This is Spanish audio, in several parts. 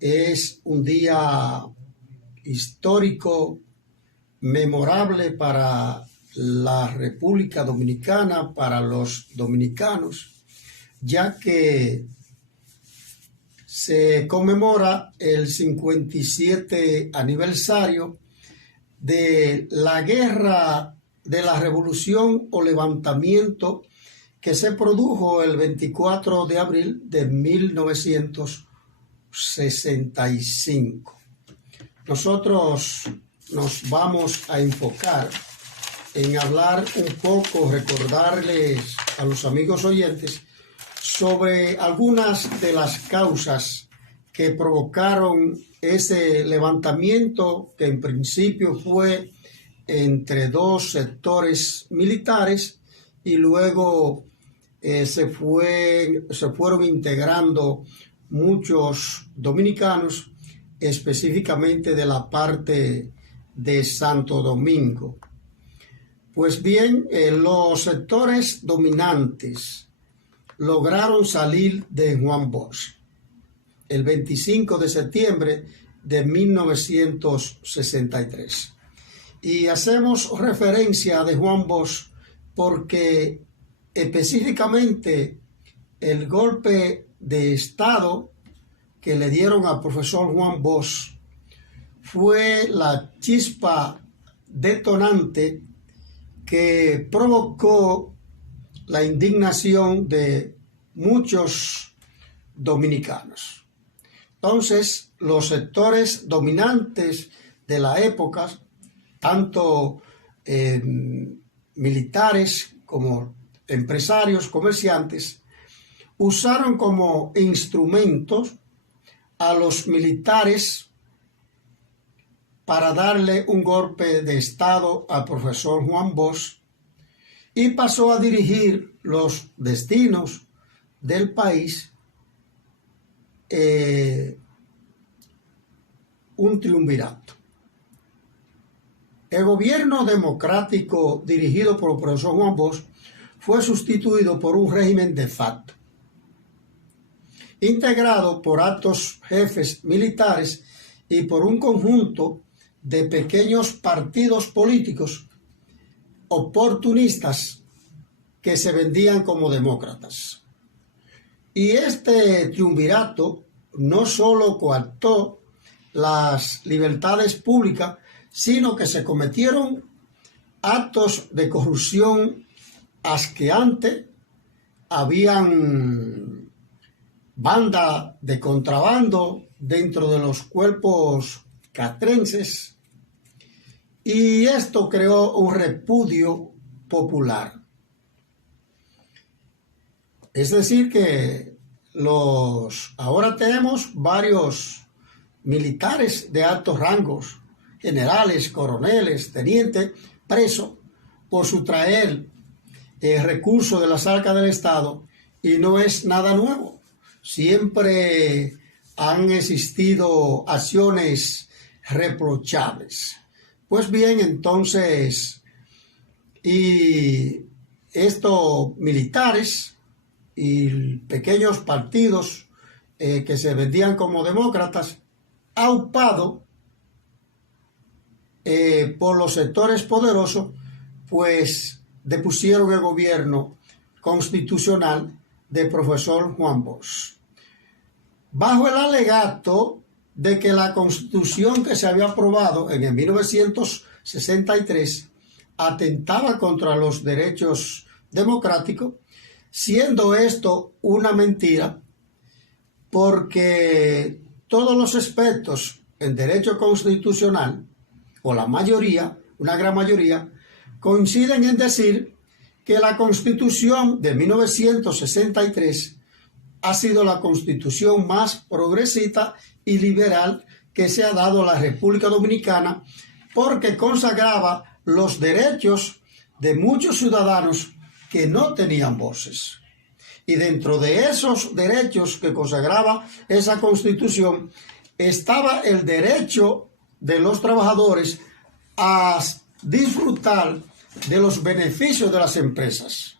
Es un día histórico, memorable para la República Dominicana, para los dominicanos, ya que se conmemora el 57 aniversario de la guerra de la revolución o levantamiento que se produjo el 24 de abril de 1965. Nosotros nos vamos a enfocar en hablar un poco, recordarles a los amigos oyentes sobre algunas de las causas que provocaron ese levantamiento, que en principio fue entre dos sectores militares y luego se fueron integrando muchos dominicanos, específicamente de la parte de Santo Domingo. Pues bien, los sectores dominantes lograron salir de Juan Bosch el 25 de septiembre de 1963. Y hacemos referencia de Juan Bosch porque específicamente el golpe de Estado que le dieron al profesor Juan Bosch fue la chispa detonante que provocó la indignación de muchos dominicanos. Entonces, los sectores dominantes de la época, tanto militares como empresarios, comerciantes, usaron como instrumentos a los militares para darle un golpe de Estado al profesor Juan Bosch, y pasó a dirigir los destinos del país un triunvirato. El gobierno democrático dirigido por el profesor Juan Bosch fue sustituido por un régimen de facto, integrado por altos jefes militares y por un conjunto de pequeños partidos políticos oportunistas que se vendían como demócratas. Y este triunvirato no solo coartó las libertades públicas, sino que se cometieron actos de corrupción asqueantes. Habían banda de contrabando dentro de los cuerpos castrenses, y esto creó un repudio popular. Es decir que ahora tenemos varios militares de altos rangos, generales, coroneles, tenientes, presos por sustraer recursos de las arcas del Estado, y no es nada nuevo. Siempre han existido acciones reprochables. Pues bien, entonces, y estos militares y pequeños partidos que se vendían como demócratas, aupados por los sectores poderosos, pues depusieron el gobierno constitucional del profesor Juan Bosch, bajo el alegato de que la Constitución que se había aprobado en el 1963 atentaba contra los derechos democráticos, siendo esto una mentira, porque todos los expertos en derecho constitucional, o la mayoría, una gran mayoría, coinciden en decir que la Constitución de 1963 ha sido la constitución más progresista y liberal que se ha dado a la República Dominicana, porque consagraba los derechos de muchos ciudadanos que no tenían voces. Y dentro de esos derechos que consagraba esa constitución estaba el derecho de los trabajadores a disfrutar de los beneficios de las empresas,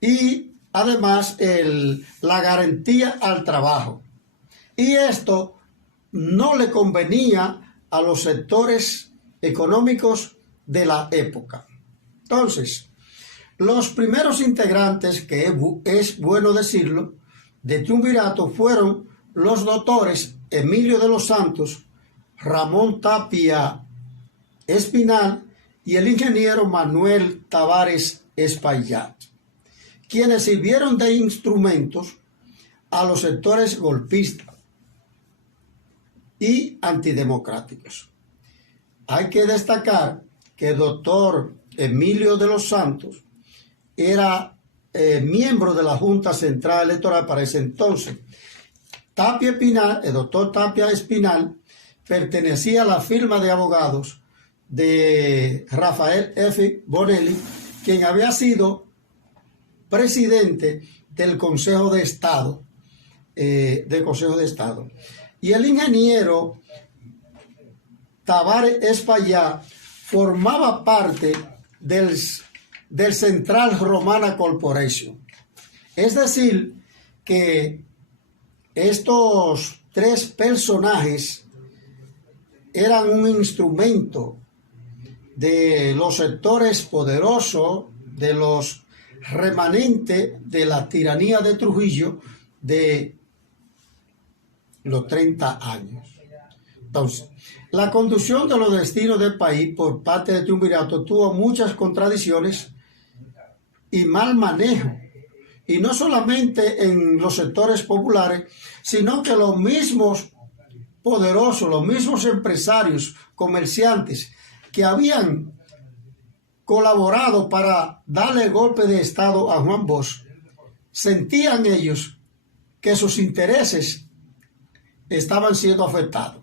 y además la garantía al trabajo. Y esto no le convenía a los sectores económicos de la época. Entonces, los primeros integrantes, que es bueno decirlo, de Triunvirato fueron los doctores Emilio de los Santos, Ramón Tapia Espinal y el ingeniero Manuel Tavares Espaillat, quienes sirvieron de instrumentos a los sectores golpistas y antidemocráticos. Hay que destacar que el doctor Emilio de los Santos era miembro de la Junta Central Electoral para ese entonces. Tapia Espinal, el doctor Tapia Espinal, pertenecía a la firma de abogados de Rafael F. Bonelli, quien había sido presidente del Consejo de Estado. Y el ingeniero Tavares Espaillat formaba parte del Central Romana Corporation. Es decir, que estos tres personajes eran un instrumento de los sectores poderosos, de los remanentes de la tiranía de Trujillo de los 30 años. Entonces, la conducción de los destinos del país por parte de Triunvirato tuvo muchas contradicciones y mal manejo. Y no solamente en los sectores populares, sino que los mismos poderosos, los mismos empresarios, comerciantes que habían colaborado para darle el golpe de Estado a Juan Bosch, sentían ellos que sus intereses estaban siendo afectados.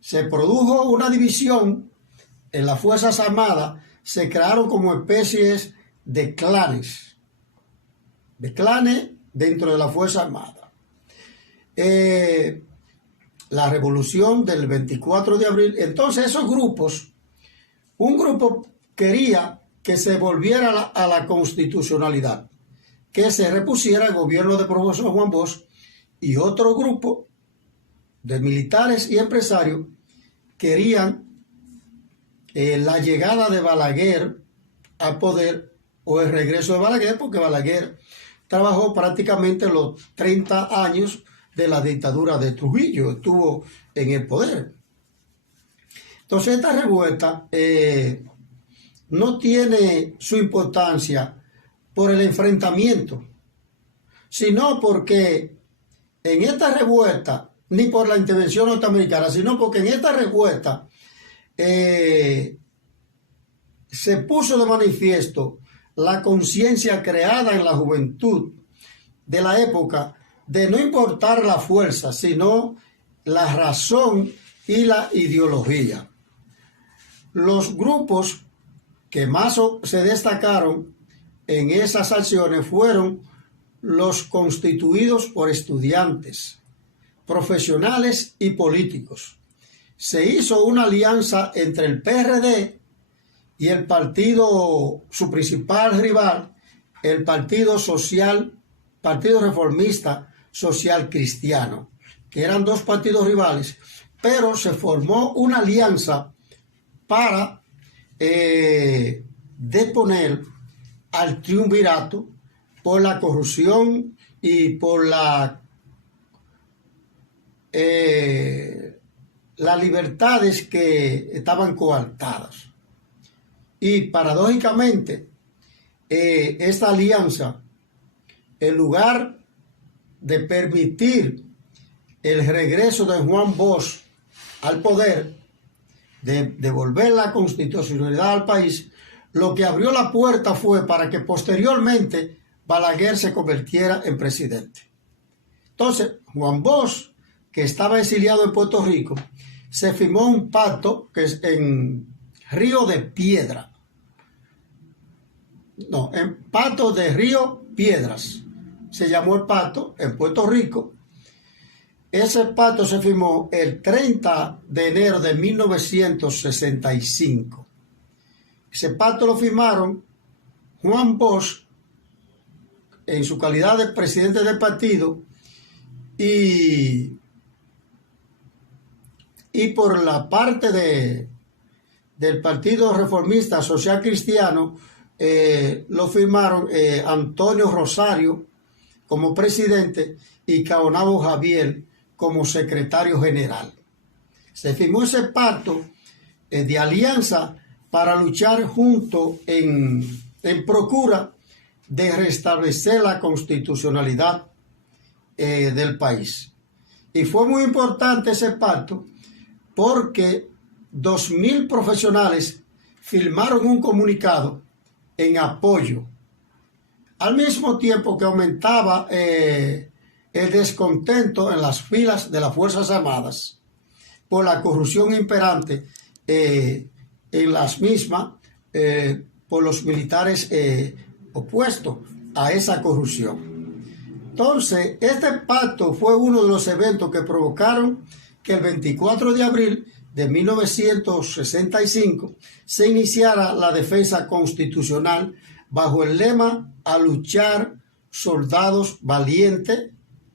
Se produjo una división en las Fuerzas Armadas, se crearon como especies de clanes dentro de la Fuerza Armada. La revolución del 24 de abril, entonces esos grupos, un grupo quería que se volviera a la constitucionalidad, que se repusiera el gobierno del profesor Juan Bosch, y otro grupo de militares y empresarios querían la llegada de Balaguer al poder o el regreso de Balaguer, porque Balaguer trabajó prácticamente los 30 años de la dictadura de Trujillo, estuvo en el poder. Entonces esta revuelta no tiene su importancia por el enfrentamiento, sino porque en esta revuelta, ni por la intervención norteamericana, sino porque en esta revuelta se puso de manifiesto la conciencia creada en la juventud de la época de no importar la fuerza, sino la razón y la ideología. Los grupos que más se destacaron en esas acciones fueron los constituidos por estudiantes, profesionales y políticos. Se hizo una alianza entre el PRD y el partido, su principal rival, el Partido Reformista Social Cristiano, que eran dos partidos rivales, pero se formó una alianza para deponer al Triunvirato por la corrupción y por las libertades que estaban coartadas. Y paradójicamente, esta alianza, en lugar de permitir el regreso de Juan Bosch al poder, de devolver la constitucionalidad al país, lo que abrió la puerta fue para que posteriormente Balaguer se convirtiera en presidente. Entonces, Juan Bosch, que estaba exiliado en Puerto Rico, se firmó un pacto que es en Río de Piedra. No, en Pacto de Río Piedras. Se llamó el pacto en Puerto Rico. Ese pacto se firmó el 30 de enero de 1965. Ese pacto lo firmaron Juan Bosch en su calidad de presidente del partido y y por la parte del Partido Reformista Social Cristiano lo firmaron Antonio Rosario como presidente y Caonabo Javier como secretario general. Se firmó ese pacto de alianza para luchar juntos en procura de restablecer la constitucionalidad del país. Y fue muy importante ese pacto porque 2.000 profesionales firmaron un comunicado en apoyo, al mismo tiempo que aumentaba el descontento en las filas de las Fuerzas Armadas por la corrupción imperante en las mismas, por los militares opuestos a esa corrupción. Entonces, este pacto fue uno de los eventos que provocaron que el 24 de abril de 1965 se iniciara la defensa constitucional bajo el lema "A luchar, soldados valientes",